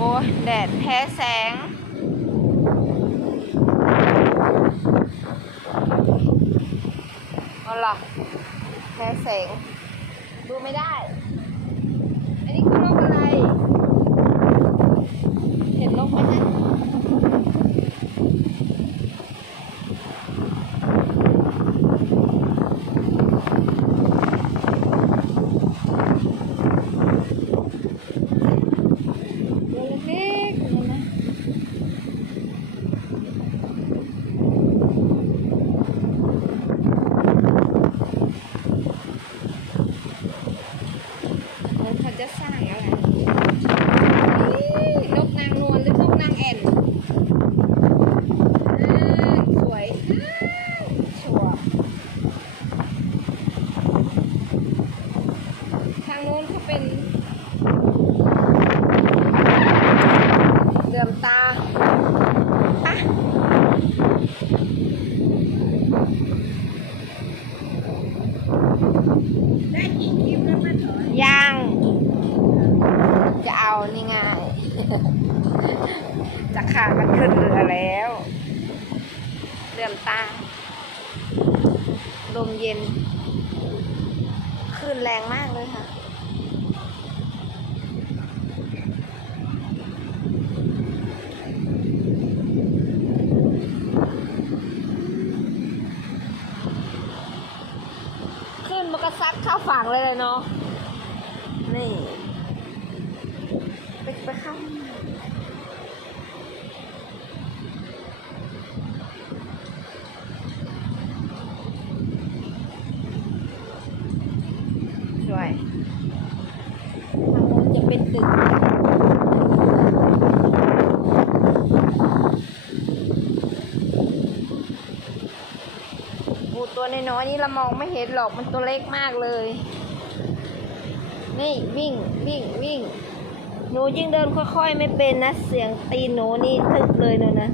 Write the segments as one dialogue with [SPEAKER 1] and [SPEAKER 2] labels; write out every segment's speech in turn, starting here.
[SPEAKER 1] อ้แดดแพ้แสง เอาล่ะแพ้แสง ดูไม่ได้ อันนี้คือนกอะไร เห็นนกไหมฮะตัวเล็กๆนี่นะ เหมือนเขาจะสร้างอะไรนี่นกนางนวลหรือนกนางแอ่นอ่าสวยอ่าชัวร์ทางโน้นเขาเป็นเดือมตาอะยัง จะเอานี่ไง จะขามันขึ้นเรือแล้ว เรื่อมตา ลมเย็นคลื่นแรงมากเลยค่ะ ขึ้นมันก็ซัดเข้าฝั่งเลยเลยเนาะ นี่ ไปไปเข้าช่วยทางโน้นจะเป็นตึกงู ตัวน้อยๆนี่เรามองไม่เห็นหรอกมันตัวเล็กมากเลย นี่วิ่งวิ่งวิ่ง หนูยิ่งเดินค่อยๆ ไม่เป็นนะ เสียงตีนหนูนี่ตึกเลยเนอะนะ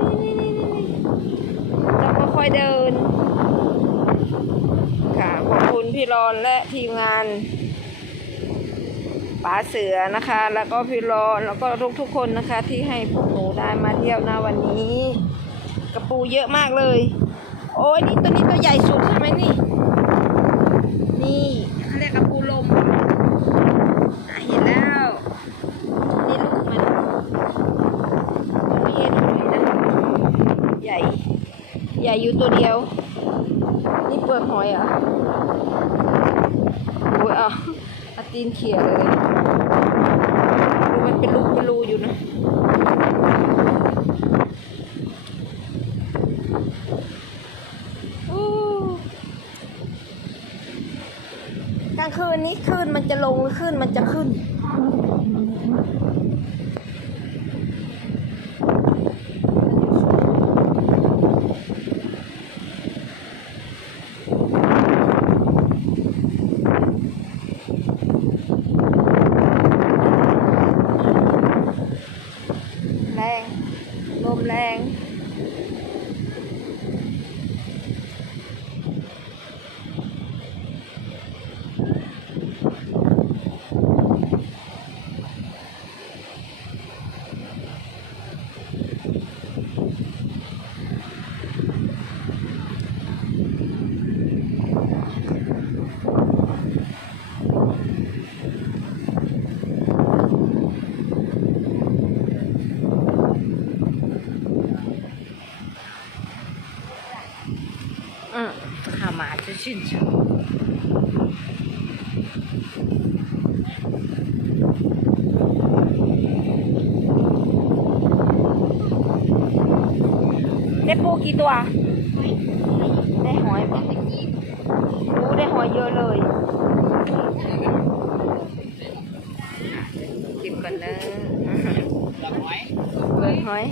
[SPEAKER 1] นี่นี่นี่นี่ต้องค่อยๆเดิน ค่ะ ขอบคุณพี่รอนและทีมงานป๋าเสือนะคะ แล้วก็พี่รอนแล้วก็ทุกทุกๆคนนะคะ ที่ให้พวกหนูได้มาเที่ยวหน้าวันนี้กระปูเยอะมากเลย โอ้ยนี่ตัวนี้ตัวใหญ่สุดใช่ไหมนี่ นี่เขาเรียกกระปูลมเห็นแล้ว นี่ลูกมันไม่เห็นเลยนะใหญ่ ใหญ่อยู่ตัวเดียว นี่เปลือกหอยเหรอโอ้ยเอาเอาตีนเขี่ยเลยดูมันเป็นรูเป็นรูอยู่นะ อู้กลาง คืนนี้คลื่นมันจะลงหรือคืนมันจะขึ้น แรง ลมแรง อืมขามาจะชื่นชมได้ปูกี่ตัว ได้หอย รู้ได้หอยเยอะเลย อย